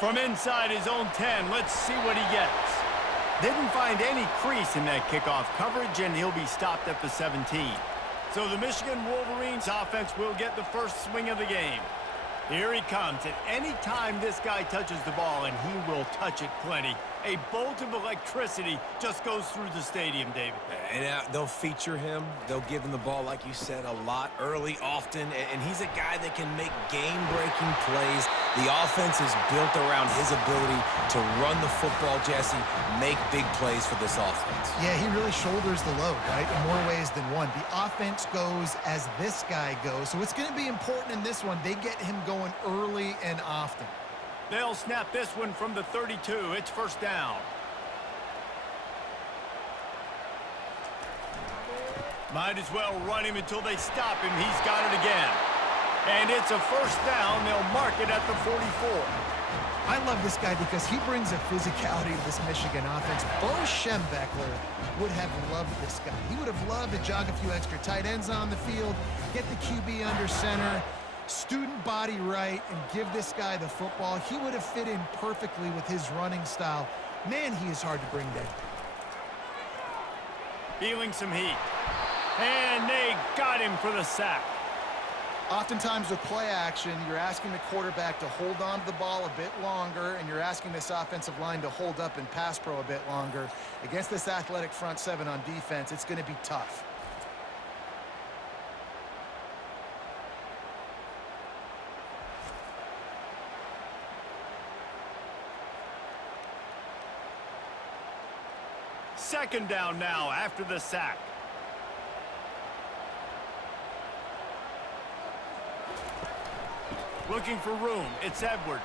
From inside his own 10, let's see what he gets. Didn't find any crease in that kickoff coverage, and he'll be stopped at the 17. So the Michigan Wolverines offense will get the first swing of the game. Here he comes. At any time this guy touches the ball, and he will touch it plenty, a bolt of electricity just goes through the stadium, David. And they'll feature him. They'll give him the ball, like you said, a lot, early, often. And he's a guy that can make game-breaking plays. The offense is built around his ability to run the football, Jesse, make big plays for this offense. Yeah, he really shoulders the load, right, in more ways than one. The offense goes as this guy goes, so it's going to be important in this one. They get him going early and often. They'll snap this one from the 32. It's first down. Might as well run him until they stop him. He's got it again. And it's a first down. They'll mark it at the 44. I love this guy because he brings a physicality to this Michigan offense. Bo Schembechler would have loved this guy. He would have loved to jog a few extra tight ends on the field, get the QB under center, student body right, and give this guy the football. He would have fit in perfectly with his running style. Man, he is hard to bring down. Feeling some heat. And they got him for the sack. Oftentimes with play action, you're asking the quarterback to hold on to the ball a bit longer, and you're asking this offensive line to hold up in pass pro a bit longer. Against this athletic front seven on defense, it's going to be tough. Second down now after the sack. Looking for room. It's Edwards.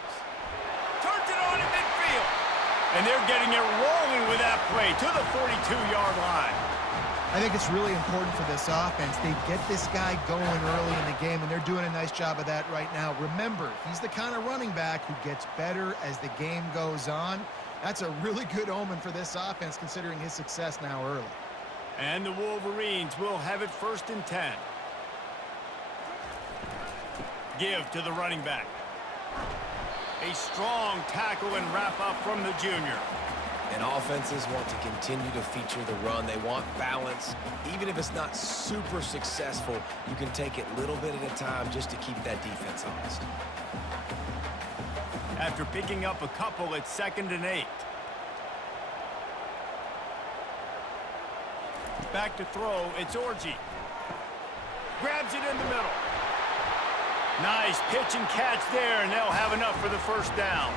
Turns it on in midfield. And they're getting it rolling with that play to the 42-yard line. I think it's really important for this offense. They get this guy going early in the game, and they're doing a nice job of that right now. Remember, he's the kind of running back who gets better as the game goes on. That's a really good omen for this offense, considering his success now early. And the Wolverines will have it first and 10. Give to the running back. A strong tackle and wrap up from the junior. And offenses want to continue to feature the run. They want balance. Even if it's not super successful, you can take it little bit at a time just to keep that defense honest. After picking up a couple, it's 2nd and 8. Back to throw, it's Orji. Grabs it in the middle. Nice pitch and catch there, and they'll have enough for the first down.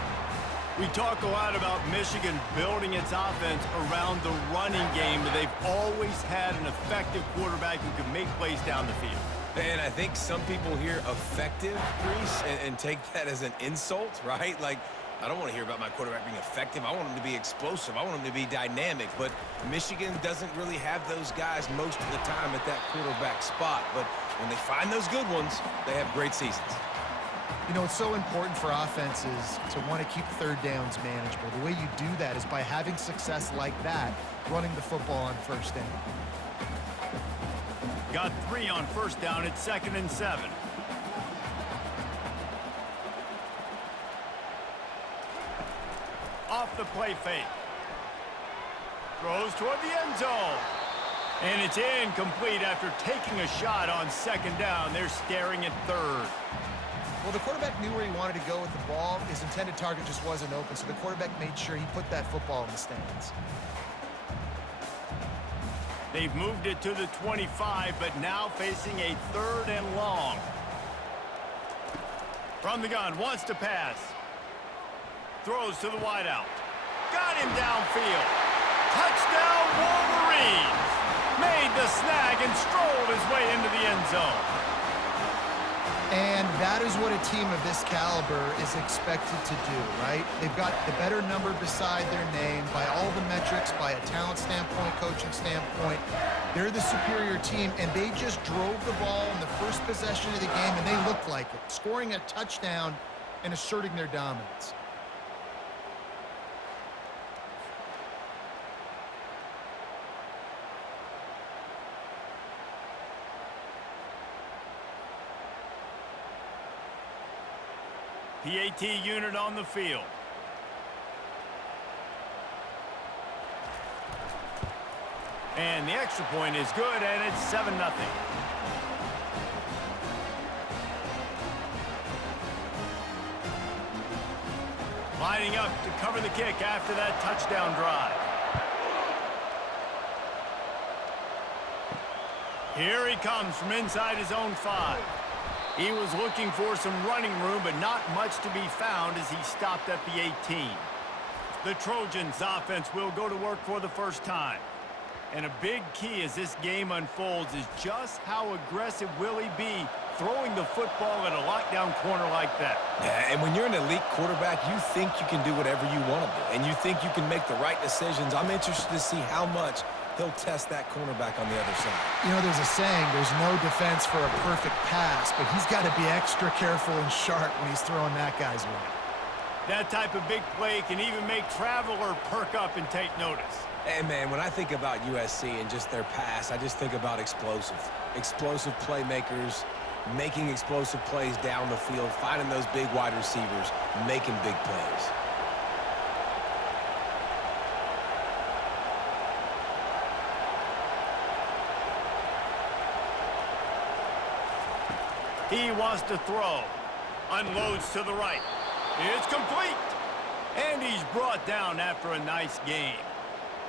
We talk a lot about Michigan building its offense around the running game, but they've always had an effective quarterback who can make plays down the field. And I think some people hear effective, Reese, and take that as an insult, right? Like, I don't want to hear about my quarterback being effective. I want him to be explosive. I want him to be dynamic. But Michigan doesn't really have those guys most of the time at that quarterback spot. But when they find those good ones, they have great seasons. You know, it's so important for offenses to want to keep third downs manageable. The way you do that is by having success like that, running the football on first down. Got 3 on first down. It's 2nd and 7. Off the play fake. Throws toward the end zone. And it's incomplete after taking a shot on 2nd down. They're staring at 3rd. Well, the quarterback knew where he wanted to go with the ball. His intended target just wasn't open, so the quarterback made sure he put that football in the stands. They've moved it to the 25, but now facing a 3rd and long. From the gun, wants to pass. Throws to the wideout. Got him downfield. Touchdown, Wolverines! Made the snag and strolled his way into the end zone. And that is what a team of this caliber is expected to do, right? They've got the better number beside their name by all the metrics, by a talent standpoint, coaching standpoint. They're the superior team, and they just drove the ball in the first possession of the game, and they looked like it, scoring a touchdown and asserting their dominance. PAT unit on the field. And the extra point is good, and it's 7-0. Lining up to cover the kick after that touchdown drive. Here he comes from inside his own 5. He was looking for some running room, but not much to be found as he stopped at the 18. The Trojans' offense will go to work for the first time. And a big key as this game unfolds is just how aggressive will he be throwing the football at a lockdown corner like that. Yeah, and when you're an elite quarterback, you think you can do whatever you want to do, and you think you can make the right decisions. I'm interested to see how much he'll test that cornerback on the other side. You know, there's a saying, there's no defense for a perfect pass, but he's got to be extra careful and sharp when he's throwing that guy's way. That type of big play can even make Traveler perk up and take notice. And, man, when I think about USC and just their pass, I just think about explosive. Explosive playmakers, making explosive plays down the field, finding those big wide receivers, making big plays. He wants to throw. Unloads to the right. It's complete. And he's brought down after a nice game.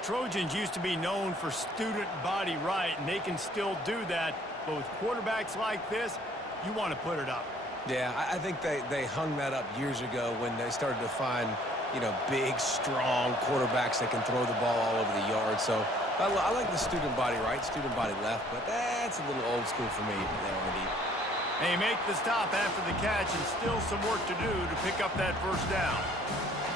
Trojans used to be known for student body right, and they can still do that. But with quarterbacks like this, you want to put it up. Yeah, I think they hung that up years ago when they started to find, you know, big, strong quarterbacks that can throw the ball all over the yard. So I like the student body right, student body left, but that's a little old school for me there, Andy. They make the stop after the catch, and still some work to do to pick up that first down.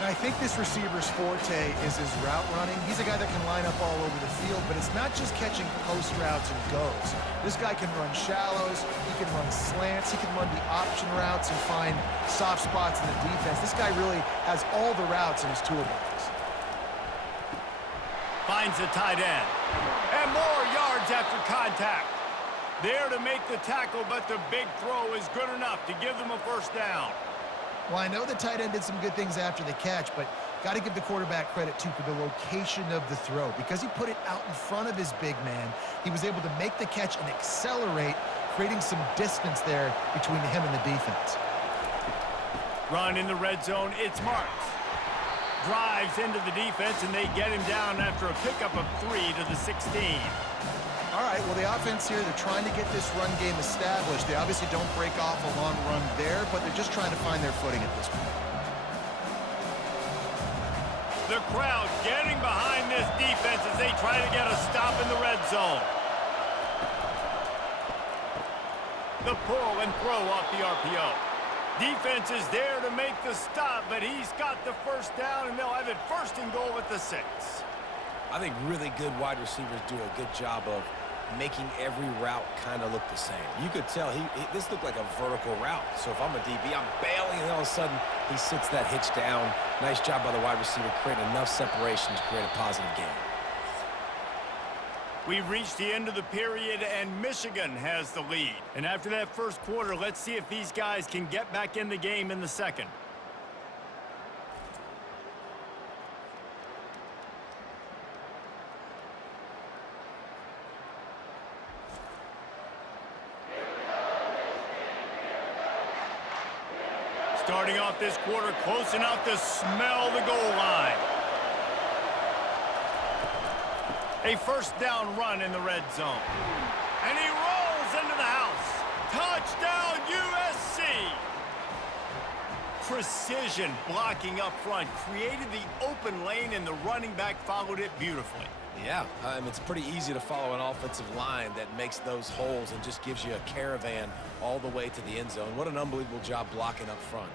And I think this receiver's forte is his route running. He's a guy that can line up all over the field, but it's not just catching post routes and goes. This guy can run shallows, he can run slants, he can run the option routes and find soft spots in the defense. This guy really has all the routes in his toolbox. Finds the tight end. And more yards after contact. There to make the tackle, but the big throw is good enough to give them a first down. Well, I know the tight end did some good things after the catch, but got to give the quarterback credit, too, for the location of the throw. Because he put it out in front of his big man, he was able to make the catch and accelerate, creating some distance there between him and the defense. Run in the red zone, it's Marks. Drives into the defense, and they get him down after a pickup of 3 to the 16. All right, well, the offense here, they're trying to get this run game established. They obviously don't break off a long run there, but they're just trying to find their footing at this point. The crowd getting behind this defense as they try to get a stop in the red zone. The pull and throw off the RPO. Defense is there to make the stop, but he's got the first down, and they'll have it first and goal at the 6. I think really good wide receivers do a good job of making every route kind of look the same. You could tell this looked like a vertical route. So if I'm a DB, I'm bailing, and all of a sudden he sits that hitch down. Nice job by the wide receiver, creating enough separation to create a positive game. We've reached the end of the period, and Michigan has the lead. And after that first quarter, let's see if these guys can get back in the game in the second. Starting off this quarter, close enough to smell the goal line. A first down run in the red zone. And he rolls into the house. Touchdown, USC! Precision blocking up front created the open lane, and the running back followed it beautifully. Yeah, it's pretty easy to follow an offensive line that makes those holes and just gives you a caravan all the way to the end zone. What an unbelievable job blocking up front.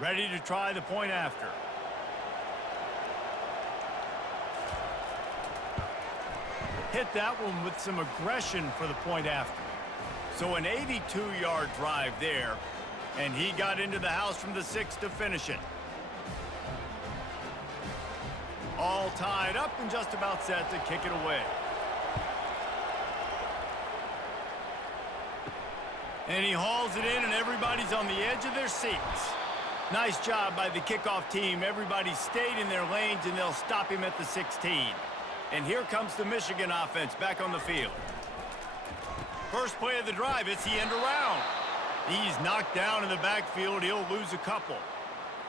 Ready to try the point after. Hit that one with some aggression for the point after. So an 82-yard drive there, and he got into the house from the 6 to finish it. All tied up and just about set to kick it away. And he hauls it in, and everybody's on the edge of their seats. Nice job by the kickoff team. Everybody stayed in their lanes, and they'll stop him at the 16. And here comes the Michigan offense back on the field. First play of the drive, it's the end around. He's knocked down in the backfield. He'll lose a couple.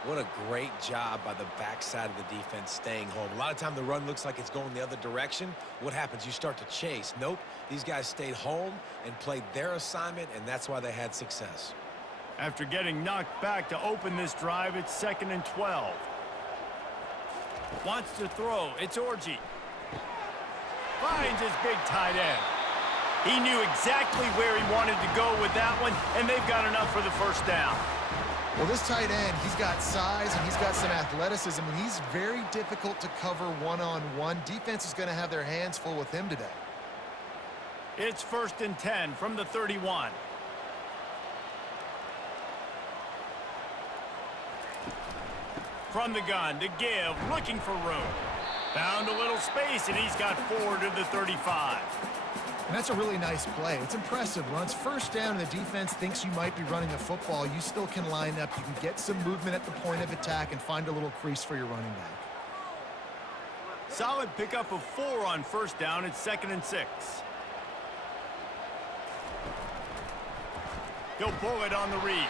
What a great job by the backside of the defense staying home. A lot of time the run looks like it's going the other direction. What happens? You start to chase. Nope. These guys stayed home and played their assignment, and that's why they had success. After getting knocked back to open this drive, it's 2nd and 12. Wants to throw. It's Orji. Finds his big tight end. He knew exactly where he wanted to go with that one, and they've got enough for the first down. Well, this tight end, he's got size and he's got some athleticism, and he's very difficult to cover one-on-one. Defense is going to have their hands full with him today. It's 1st and 10 from the 31. From the gun to give, looking for room. Found a little space, and he's got 4 to the 35. And that's a really nice play. It's impressive. When it's first down and the defense thinks you might be running the football, you still can line up. You can get some movement at the point of attack and find a little crease for your running back. Solid pickup of 4 on first down. It's 2nd and 6. He'll pull it on the read.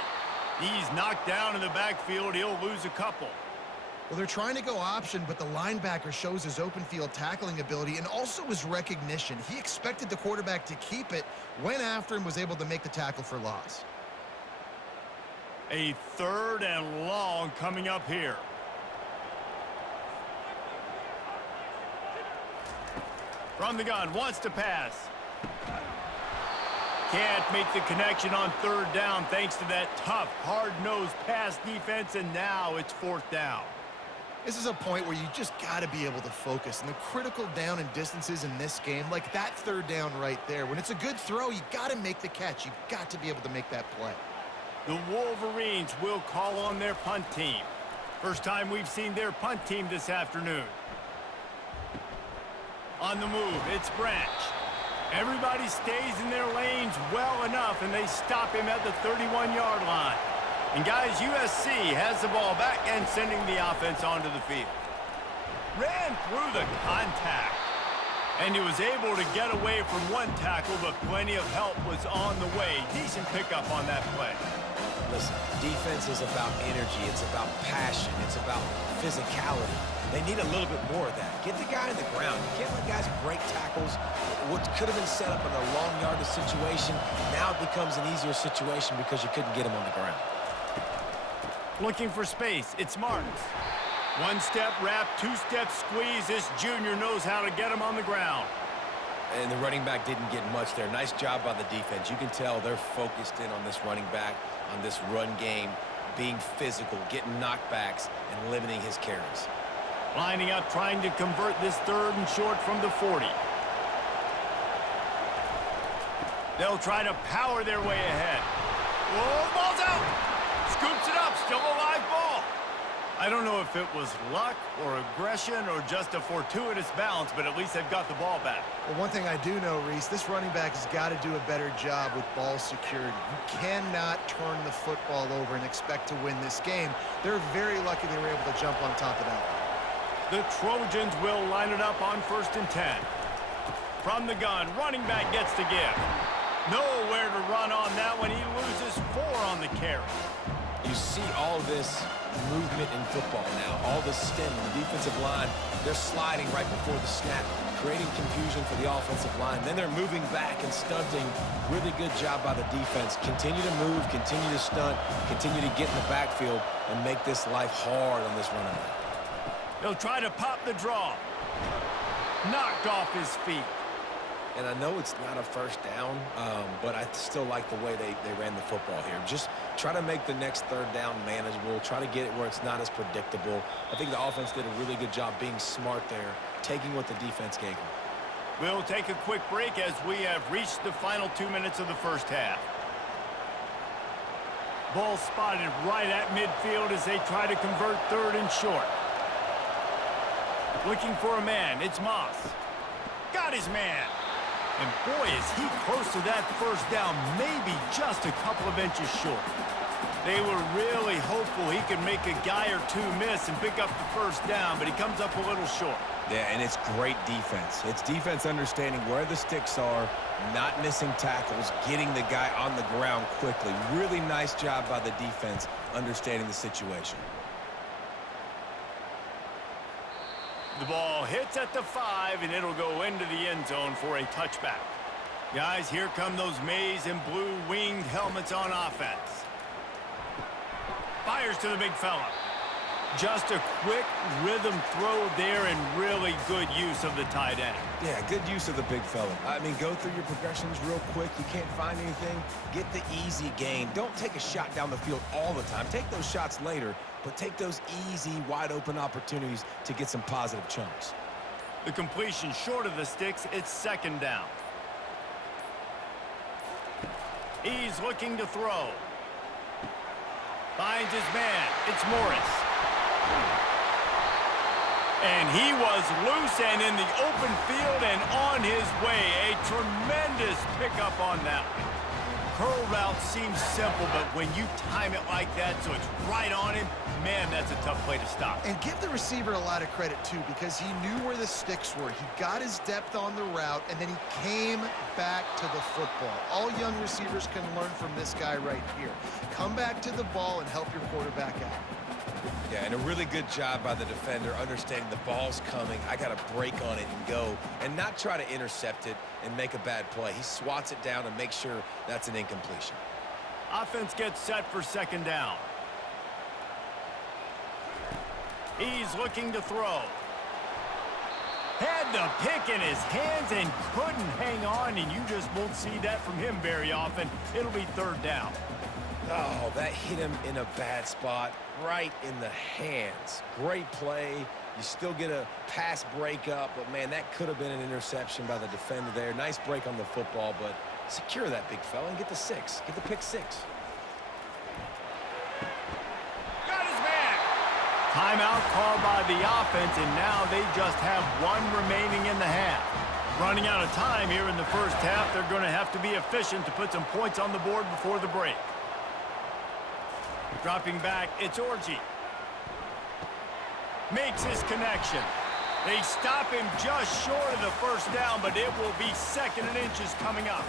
He's knocked down in the backfield. He'll lose a couple. Well, they're trying to go option, but the linebacker shows his open field tackling ability and also his recognition. He expected the quarterback to keep it, went after him, was able to make the tackle for loss. A 3rd and long coming up here. From the gun, wants to pass. Can't make the connection on 3rd down thanks to that tough, hard-nosed pass defense, and now it's 4th down. This is a point where you just got to be able to focus. And the critical down and distances in this game, like that 3rd down right there, when it's a good throw, you got to make the catch. You've got to be able to make that play. The Wolverines will call on their punt team. First time we've seen their punt team this afternoon. On the move, it's Branch. Everybody stays in their lanes well enough, and they stop him at the 31-yard line. And guys, USC has the ball back and sending the offense onto the field. Ran through the contact. And he was able to get away from one tackle, but plenty of help was on the way. Decent pickup on that play. Listen, defense is about energy. It's about passion. It's about physicality. They need a little bit more of that. Get the guy on the ground. You can't let guys break tackles. What could have been set up in a long yardage situation, now it becomes an easier situation because you couldn't get him on the ground. Looking for space. It's Martins. One-step wrap, two-step squeeze. This junior knows how to get him on the ground. And the running back didn't get much there. Nice job by the defense. You can tell they're focused in on this running back, on this run game, being physical, getting knockbacks, and limiting his carries. Lining up, trying to convert this 3rd and short from the 40. They'll try to power their way ahead. Whoa, ball's out! Scoops it up, still a live ball. I don't know if it was luck or aggression or just a fortuitous bounce, but at least they've got the ball back. Well, one thing I do know, Reese, this running back has got to do a better job with ball security. You cannot turn the football over and expect to win this game. They're very lucky they were able to jump on top of that. The Trojans will line it up on 1st and 10. From the gun, running back gets to give. Nowhere to run on that one. He loses 4 on the carry. You see all this movement in football now, all the stem, the defensive line, they're sliding right before the snap, creating confusion for the offensive line. Then they're moving back and stunting. Really good job by the defense. Continue to move, continue to stunt, continue to get in the backfield and make this life hard on this running back. They'll try to pop the draw. Knocked off his feet. And I know it's not a first down, but I still like the way they ran the football here. Just try to make the next 3rd down manageable. Try to get it where it's not as predictable. I think the offense did a really good job being smart there, taking what the defense gave them. We'll take a quick break as we have reached the final 2 minutes of the first half. Ball spotted right at midfield as they try to convert 3rd and short. Looking for a man. It's Moss. Got his man. And boy, is he close to that first down, maybe just a couple of inches short. They were really hopeful he could make a guy or two miss and pick up the first down, but he comes up a little short. Yeah, and it's great defense. It's defense understanding where the sticks are, not missing tackles, getting the guy on the ground quickly. Really nice job by the defense understanding the situation. The ball hits at the 5, and it'll go into the end zone for a touchback. Guys, here come those maize and blue winged helmets on offense. Fires to the big fella. Just a quick rhythm throw there and really good use of the tight end. Yeah, good use of the big fella. I mean, go through your progressions real quick. You can't find anything. Get the easy gain. Don't take a shot down the field all the time. Take those shots later, but take those easy, wide-open opportunities to get some positive chunks. The completion short of the sticks, it's second down. He's looking to throw. Finds his man. It's Morris. And he was loose and in the open field and on his way. A tremendous pickup on that one. Curl route seems simple, but when you time it like that so it's right on him, man, that's a tough play to stop. And give the receiver a lot of credit, too, because he knew where the sticks were. He got his depth on the route, and then he came back to the football. All young receivers can learn from this guy right here. Come back to the ball and help your quarterback out. Yeah, and a really good job by the defender understanding the ball's coming. I got to break on it and go and not try to intercept it and make a bad play. He swats it down and makes sure that's an incompletion. Offense gets set for second down. He's looking to throw. Had the pick in his hands and couldn't hang on, and you just won't see that from him very often. It'll be third down. Oh, that hit him in a bad spot, right in the hands. Great play. You still get a pass breakup, but, man, that could have been an interception by the defender there. Nice break on the football, but secure that big fella and get the 6. Get the pick 6. Got his man. Timeout called by the offense, and now they just have one remaining in the half. Running out of time here in the first half, they're going to have to be efficient to put some points on the board before the break. Dropping back, it's Orji. Makes his connection. They stop him just short of the first down, but it will be second and inches coming up.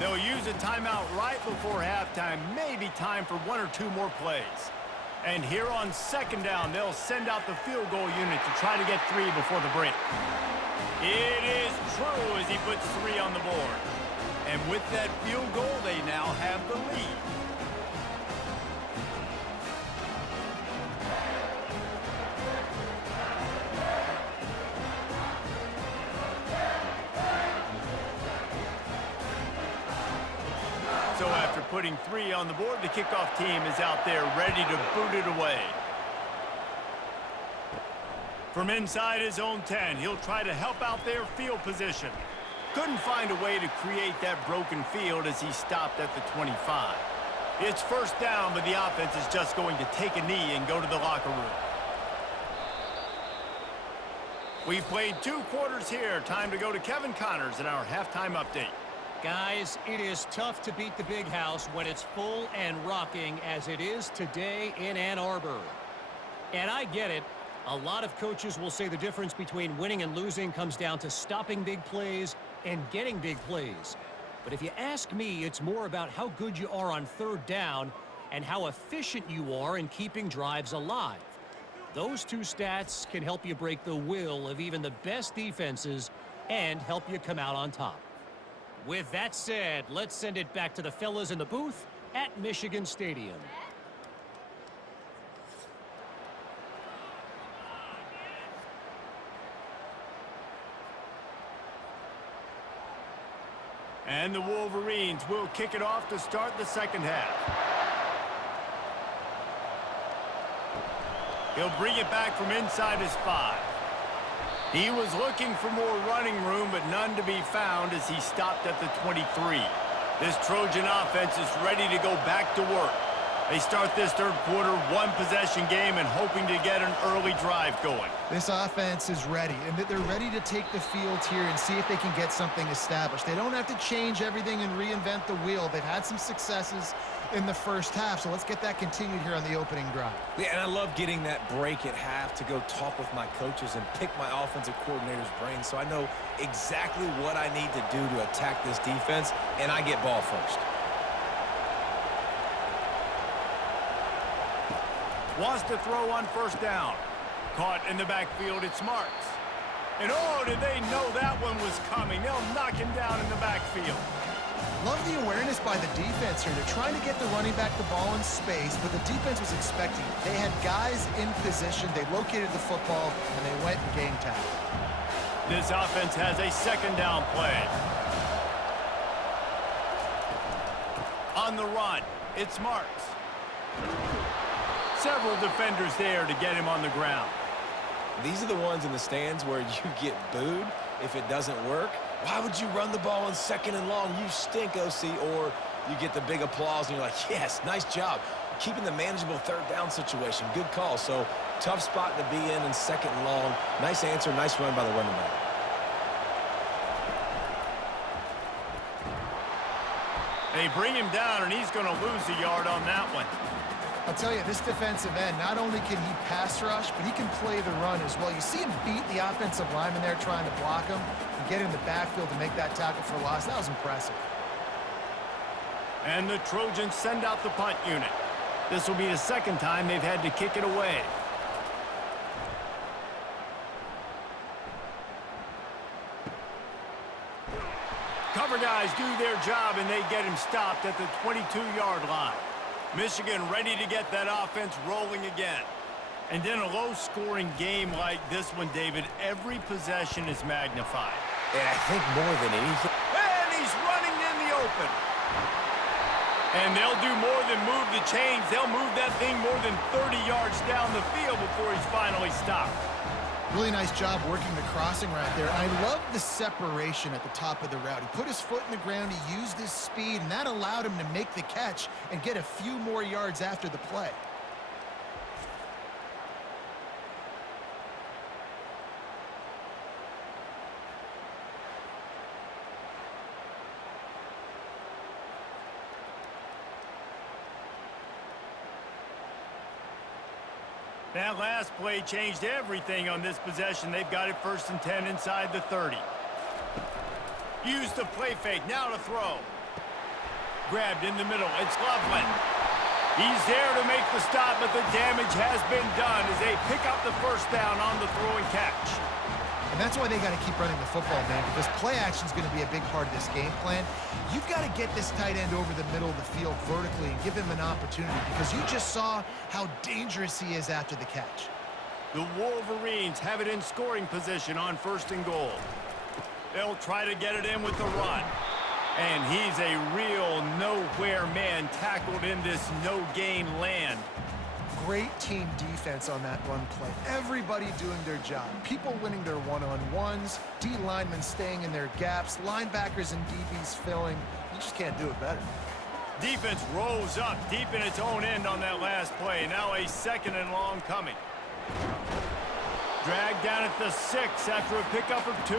They'll use a timeout right before halftime, maybe time for 1 or 2 more plays. And here on second down, they'll send out the field goal unit to try to get 3 before the break. It is true as he puts 3 on the board. And with that field goal, they now have the lead. So after putting 3 on the board, the kickoff team is out there ready to boot it away. From inside his own 10, he'll try to help out their field position. Couldn't find a way to create that broken field as he stopped at the 25. It's first down, but the offense is just going to take a knee and go to the locker room. We've played 2 quarters here. Time to go to Kevin Connors in our halftime update. Guys, it is tough to beat the big house when it's full and rocking as it is today in Ann Arbor. And I get it. A lot of coaches will say the difference between winning and losing comes down to stopping big plays and getting big plays. But if you ask me, it's more about how good you are on third down and how efficient you are in keeping drives alive. Those 2 stats can help you break the will of even the best defenses and help you come out on top. With that said, let's send it back to the fellas in the booth at Michigan Stadium. And the Wolverines will kick it off to start the second half. He'll bring it back from inside his 5. He was looking for more running room, but none to be found as he stopped at the 23. This Trojan offense is ready to go back to work. They start this third quarter one-possession game and hoping to get an early drive going. This offense is ready, and they're ready to take the field here and see if they can get something established. They don't have to change everything and reinvent the wheel. They've had some successes in the first half, so let's get that continued here on the opening drive. Yeah, and I love getting that break at half to go talk with my coaches and pick my offensive coordinator's brain so I know exactly what I need to do to attack this defense, and I get ball first. Wants to throw on first down. Caught in the backfield, it's Marks. And oh, did they know that one was coming? They'll knock him down in the backfield. Love the awareness by the defense here. They're trying to get the running back the ball in space, but the defense was expecting it. They had guys in position. They located the football, and they went and game tackle. This offense has a second down play. On the run, it's Marks. Several defenders there to get him on the ground. These are the ones in the stands where you get booed if it doesn't work. Why would you run the ball on second and long? You stink, OC. Or you get the big applause and you're like, yes, nice job. Keeping the manageable third down situation. Good call. So tough spot to be in second and long. Nice answer, nice run by the running back. They bring him down, and he's going to lose a yard on that one. I'll tell you, this defensive end, not only can he pass rush, but he can play the run as well. You see him beat the offensive lineman there trying to block him and get in the backfield to make that tackle for loss. That was impressive. And the Trojans send out the punt unit. This will be the second time they've had to kick it away. Cover guys do their job, and they get him stopped at the 22-yard line. Michigan ready to get that offense rolling again. And in a low-scoring game like this one, David, every possession is magnified. And I think more than anything. And he's running in the open. And they'll do more than move the chains. They'll move that thing more than 30 yards down the field before he's finally stopped. Really nice job working the crossing right there. I love the separation at the top of the route. He put his foot in the ground, he used his speed, and that allowed him to make the catch and get a few more yards after the play. That last play changed everything on this possession. They've got it 1st and 10 inside the 30. Use the play fake. Now to throw. Grabbed in the middle. It's Loveland. He's there to make the stop, but the damage has been done as they pick up the first down on the throw and catch. And that's why they got to keep running the football, man, because play action is going to be a big part of this game plan. You've got to get this tight end over the middle of the field vertically and give him an opportunity, because you just saw how dangerous he is after the catch. The Wolverines have it in scoring position on 1st and goal. They'll try to get it in with the run. And he's a real nowhere man tackled in this no-gain land. Great team defense on that run play. Everybody doing their job. People winning their one-on-ones, D linemen staying in their gaps, linebackers and DBs filling. You just can't do it better. Defense rolls up deep in its own end on that last play. Now a 2nd and long coming. Dragged down at the 6 after a pickup of 2.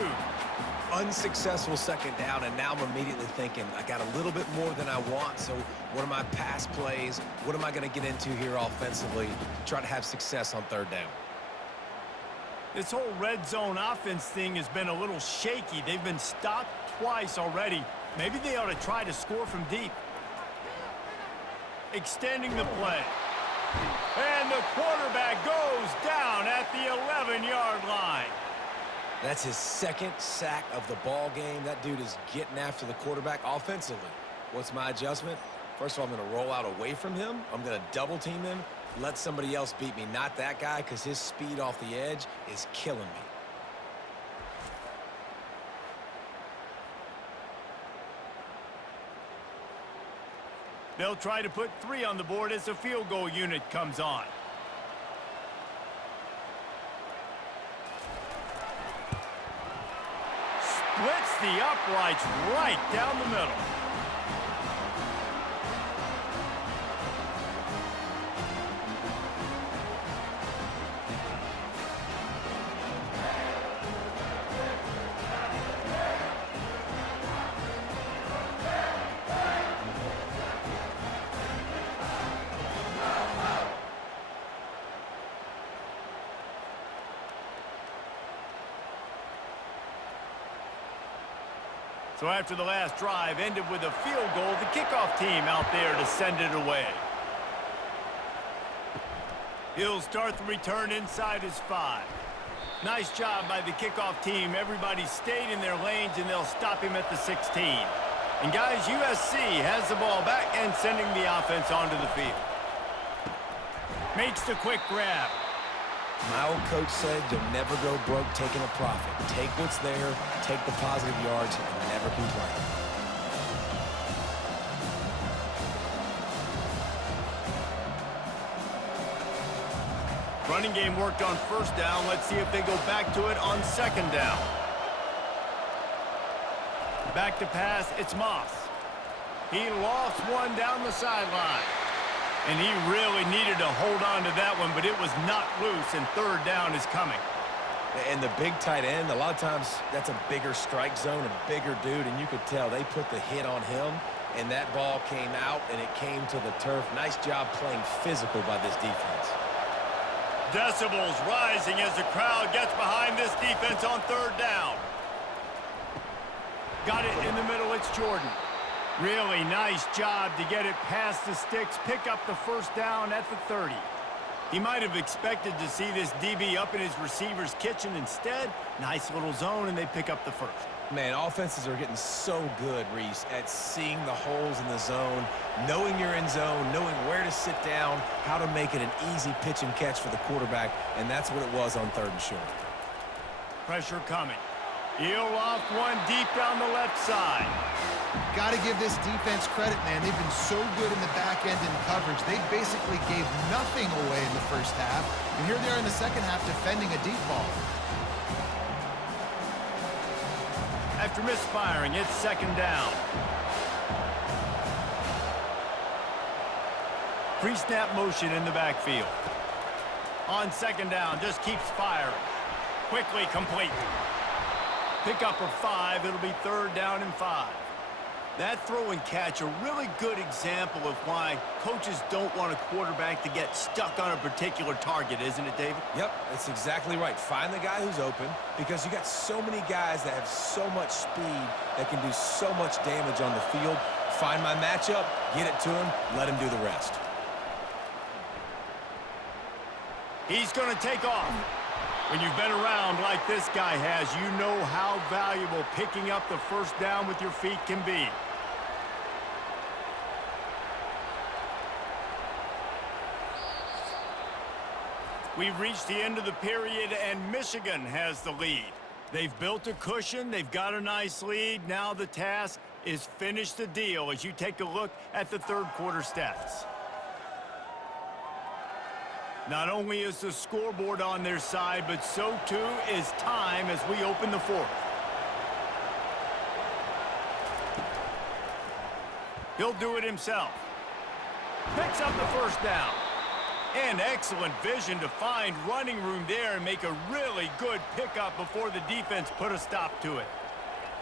Unsuccessful 2nd down, and now I'm immediately thinking, I got a little bit more than I want, so what are my pass plays? What am I going to get into here offensively to try to have success on 3rd down? This whole red zone offense thing has been a little shaky. They've been stopped twice already. Maybe they ought to try to score from deep. Extending the play. And the quarterback goes down at the 11-yard line. That's his 2nd sack of the ball game. That dude is getting after the quarterback offensively. What's my adjustment? First of all, I'm going to roll out away from him. I'm going to double team him, let somebody else beat me. Not that guy, because his speed off the edge is killing me. They'll try to put 3 on the board as the field goal unit comes on. Splits the uprights right down the middle. So after the last drive ended with a field goal, the kickoff team out there to send it away. He'll start the return inside his 5. Nice job by the kickoff team. Everybody stayed in their lanes, and they'll stop him at the 16. And guys, USC has the ball back and sending the offense onto the field. Makes the quick grab. My old coach said you'll never go broke taking a profit. Take what's there, take the positive yards, and never complain. Running game worked on first down. Let's see if they go back to it on second down. Back to pass, it's Moss. He lost one down the sideline. And he really needed to hold on to that one, but it was not loose, and third down is coming. And the big tight end, a lot of times that's a bigger strike zone, a bigger dude, and you could tell they put the hit on him, and that ball came out, and it came to the turf. Nice job playing physical by this defense. Decibels rising as the crowd gets behind this defense on third down. Got it in the middle, it's Jordan. Really nice job to get it past the sticks, pick up the first down at the 30. He might have expected to see this DB up in his receiver's kitchen. Instead, nice little zone, and they pick up the first. Man, offenses are getting so good, Reese, at seeing the holes in the zone, knowing you're in zone, knowing where to sit down, how to make it an easy pitch and catch for the quarterback, and that's what it was on third and short. Pressure coming. He'll loft one deep down the left side. Got to give this defense credit, man. They've been so good in the back end in coverage. They basically gave nothing away in the first half, and here they are in the second half defending a deep ball. After misfiring, it's second down. Pre-snap motion in the backfield. On second down, just keeps firing. Quickly complete. Pick up a 5. It'll be third down and 5. That throw and catch, a really good example of why coaches don't want a quarterback to get stuck on a particular target, isn't it, David? Yep, that's exactly right. Find the guy who's open, because you got so many guys that have so much speed that can do so much damage on the field. Find my matchup, get it to him, let him do the rest. He's going to take off. When you've been around like this guy has, you know how valuable picking up the first down with your feet can be. We've reached the end of the period, and Michigan has the lead. They've built a cushion. They've got a nice lead. Now the task is finish the deal as you take a look at the third quarter stats. Not only is the scoreboard on their side, but so too is time as we open the fourth. He'll do it himself. Picks up the first down. And excellent vision to find running room there and make a really good pickup before the defense put a stop to it.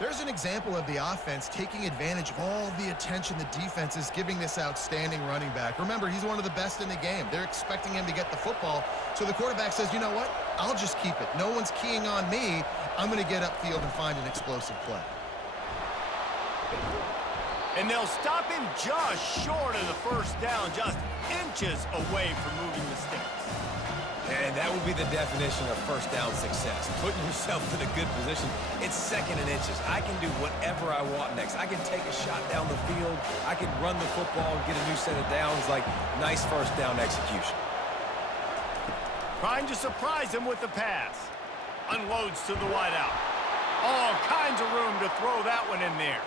There's an example of the offense taking advantage of all the attention the defense is giving this outstanding running back. Remember, he's one of the best in the game. They're expecting him to get the football. So the quarterback says, you know what? I'll just keep it. No one's keying on me. I'm going to get upfield and find an explosive play. And they'll stop him just short of the first down, just inches away from moving the sticks. And that would be the definition of first down success. Putting yourself in a good position. It's second and inches. I can do whatever I want next. I can take a shot down the field. I can run the football and get a new set of downs. Like, nice first down execution. Trying to surprise him with the pass. Unloads to the wideout. All kinds of room to throw that one in there.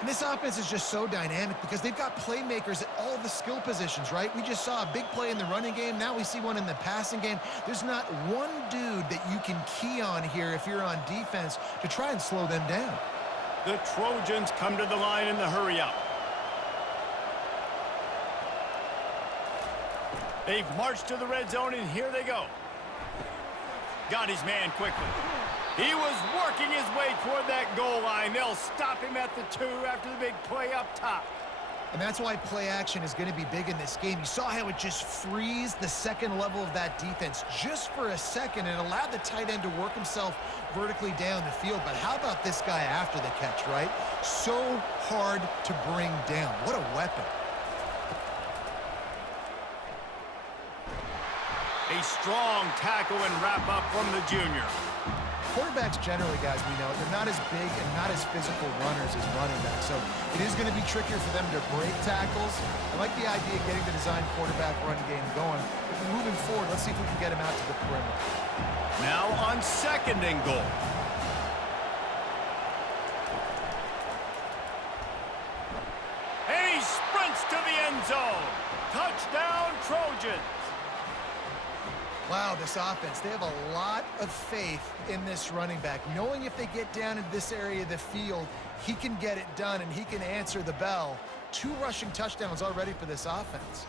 And this offense is just so dynamic because they've got playmakers at all the skill positions, right? We just saw a big play in the running game. Now we see one in the passing game. There's not one dude that you can key on here if you're on defense to try and slow them down. The Trojans come to the line in the hurry-up. They've marched to the red zone, and here they go. Got his man quickly. He was working his way toward that goal line. They'll stop him at the 2 after the big play up top. And that's why play action is going to be big in this game. You saw how it just frees the second level of that defense just for a second and allowed the tight end to work himself vertically down the field. But how about this guy after the catch, right? So hard to bring down. What a weapon. A strong tackle and wrap up from the junior. Quarterbacks generally, guys, we know, they're not as big and not as physical runners as running backs, so it is going to be trickier for them to break tackles. I like the idea of getting the design quarterback run game going. But moving forward, let's see if we can get him out to the perimeter. Now on 2nd and goal. And he sprints to the end zone. Touchdown, Trojans. Wow, this offense, they have a lot of faith in this running back. Knowing if they get down in this area of the field, he can get it done and he can answer the bell. 2 rushing touchdowns already for this offense.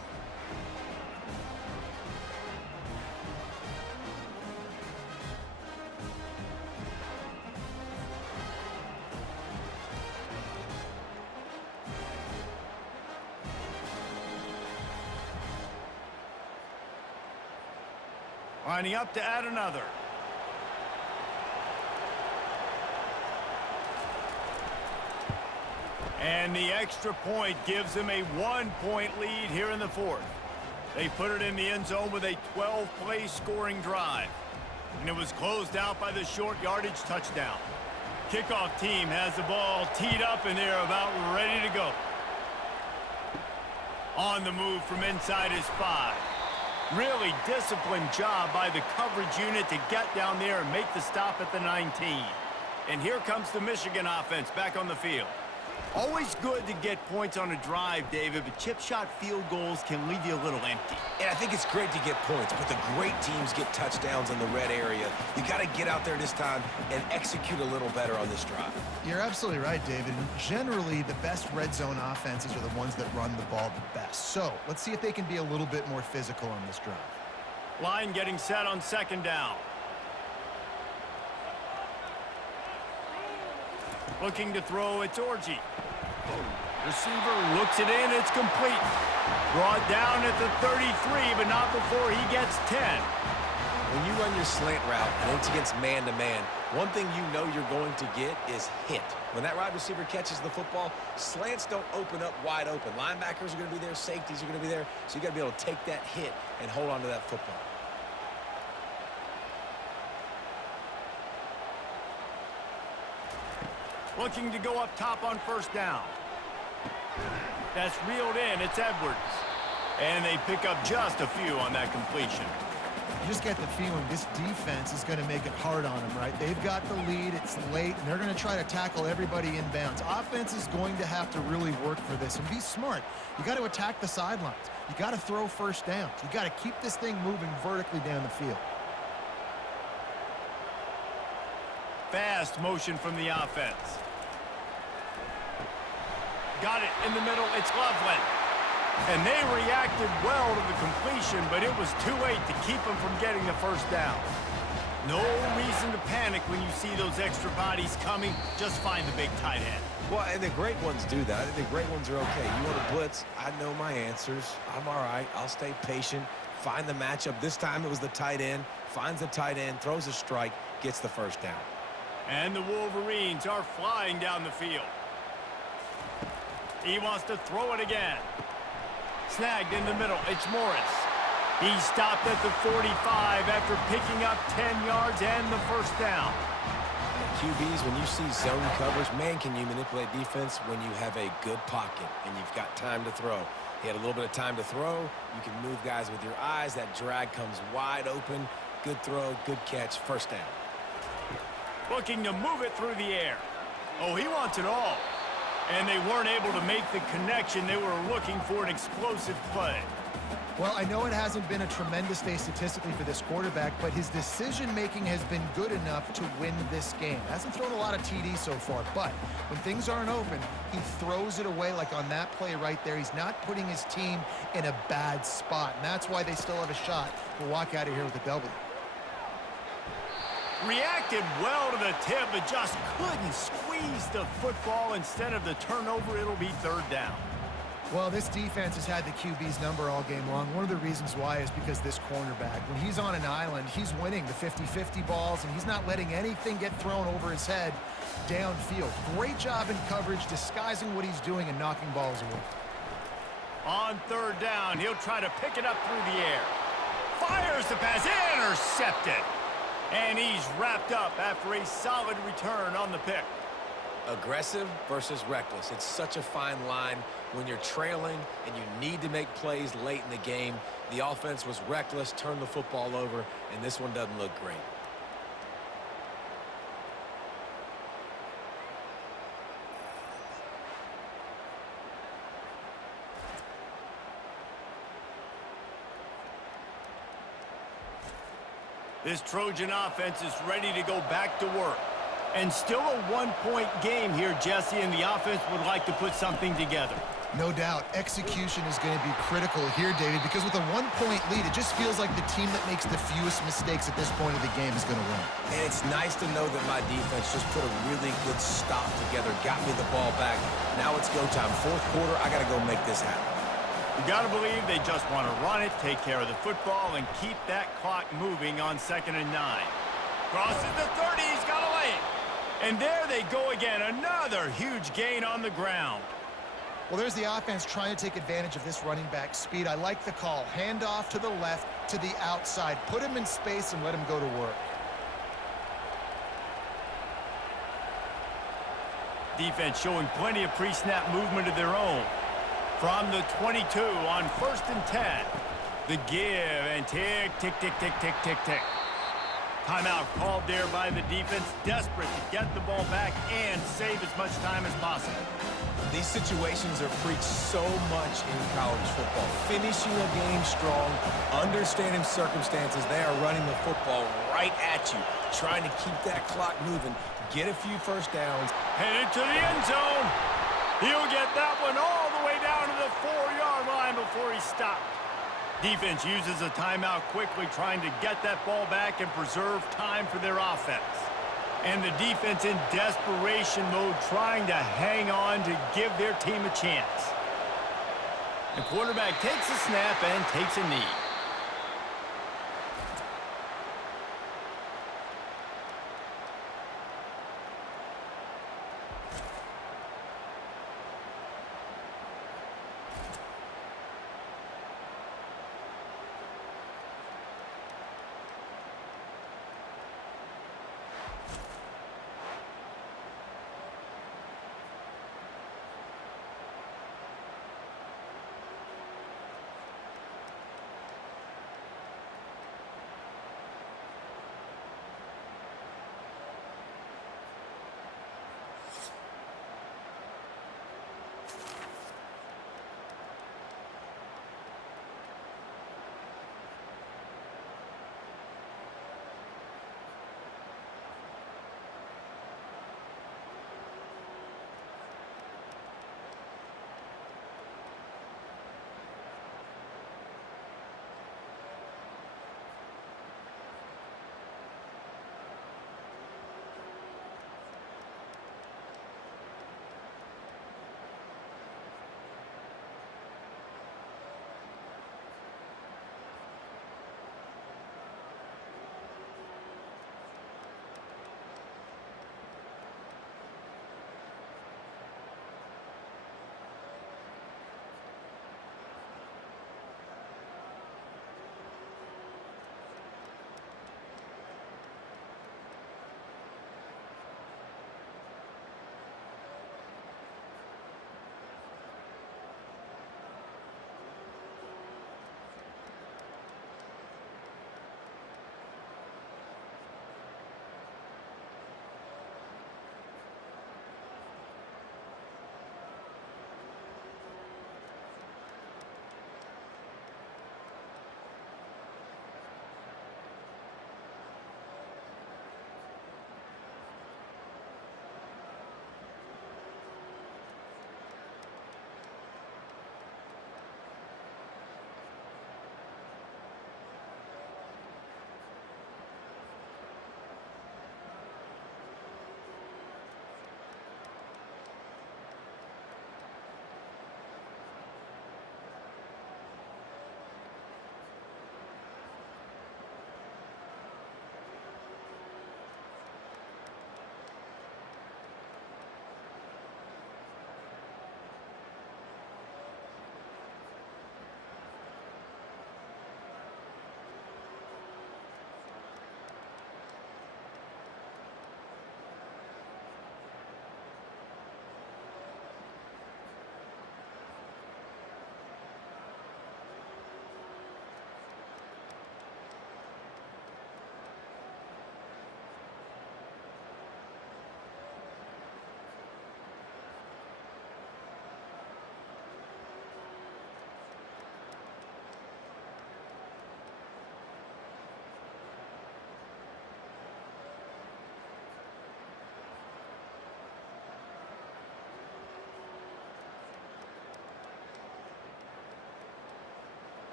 Lining up to add another. And the extra point gives them a 1-point lead here in the 4th. They put it in the end zone with a 12-play scoring drive. And it was closed out by the short yardage touchdown. Kickoff team has the ball teed up and they're about ready to go. On the move from inside his 5. Really disciplined job by the coverage unit to get down there and make the stop at the 19. And here comes the Michigan offense back on the field. Always good to get points on a drive, David, but chip shot field goals can leave you a little empty. And I think it's great to get points, but the great teams get touchdowns in the red area. You got to get out there this time and execute a little better on this drive. You're absolutely right, David. Generally, the best red zone offenses are the ones that run the ball the best. So let's see if they can be a little bit more physical on this drive. Line getting set on 2nd down. Looking to throw, it's Orji. Receiver looks it in, it's complete. Brought down at the 33, but not before he gets 10. When you run your slant route and it's against man-to-man, one thing you know you're going to get is hit. When that wide receiver catches the football, slants don't open up wide open. Linebackers are going to be there, safeties are going to be there, so you got to be able to take that hit and hold on to that football. Looking to go up top on 1st down. That's reeled in. It's Edwards. And they pick up just a few on that completion. You just get the feeling this defense is going to make it hard on them, right? They've got the lead. It's late, and they're going to try to tackle everybody inbounds. Offense is going to have to really work for this and be smart. You got to attack the sidelines. You got to throw 1st downs. You got to keep this thing moving vertically down the field. Fast motion from the offense. Got it in the middle. It's Loveland. And they reacted well to the completion, but it was too late to keep them from getting the 1st down. No reason to panic when you see those extra bodies coming. Just find the big tight end. Well, and the great ones do that. I think the great ones are okay. You want to blitz? I know my answers. I'm all right. I'll stay patient. Find the matchup. This time it was the tight end. Finds the tight end, throws a strike, gets the 1st down. And the Wolverines are flying down the field. He wants to throw it again. Snagged in the middle. It's Morris. He stopped at the 45 after picking up 10 yards and the 1st down. QBs, when you see zone coverage, man, can you manipulate defense when you have a good pocket and you've got time to throw. He had a little bit of time to throw. You can move guys with your eyes. That drag comes wide open. Good throw, good catch, 1st down. Looking to move it through the air. Oh, he wants it all. And they weren't able to make the connection. They were looking for an explosive play. Well, I know it hasn't been a tremendous day statistically for this quarterback, but his decision-making has been good enough to win this game. Hasn't thrown a lot of TDs so far, but when things aren't open, he throws it away like on that play right there. He's not putting his team in a bad spot, and that's why they still have a shot to walk out of here with a W. Reacted well to the tip, but just couldn't squeeze the football. Instead of the turnover, it'll be 3rd down. Well, this defense has had the QB's number all game long. One of the reasons why is because this cornerback, when he's on an island, he's winning the 50-50 balls, and he's not letting anything get thrown over his head downfield. Great job in coverage, disguising what he's doing and knocking balls away. On third down, he'll try to pick it up through the air. Fires the pass, intercepted. And he's wrapped up after a solid return on the pick. Aggressive versus reckless. It's such a fine line when you're trailing and you need to make plays late in the game. The offense was reckless, turned the football over, and this one doesn't look great. This Trojan offense is ready to go back to work. And still a one-point game here, Jesse, and the offense would like to put something together. No doubt, execution is going to be critical here, David, because with a one-point lead, it just feels like the team that makes the fewest mistakes at this point of the game is going to win. And it's nice to know that my defense just put a really good stop together, got me the ball back. Now it's go time. Fourth quarter, I got to go make this happen. You got to believe they just want to run it, take care of the football, and keep that clock moving on 2nd and 9. Crosses the 30, he's got a lane. And there they go again, another huge gain on the ground. Well, there's the offense trying to take advantage of this running back speed. I like the call. Hand off to the left, to the outside. Put him in space and let him go to work. Defense showing plenty of pre-snap movement of their own. From the 22 on 1st and 10. The give and tick, tick, tick, tick, tick, tick, tick. Timeout called there by the defense, desperate to get the ball back and save as much time as possible. These situations are preached so much in college football. Finishing a game strong, understanding circumstances. They are running the football right at you, trying to keep that clock moving, get a few first downs. Headed to the end zone. He'll get that one all the way down to the 4-yard line before he stopped. Defense uses a timeout quickly, trying to get that ball back and preserve time for their offense. And the defense in desperation mode, trying to hang on to give their team a chance. The quarterback takes a snap and takes a knee.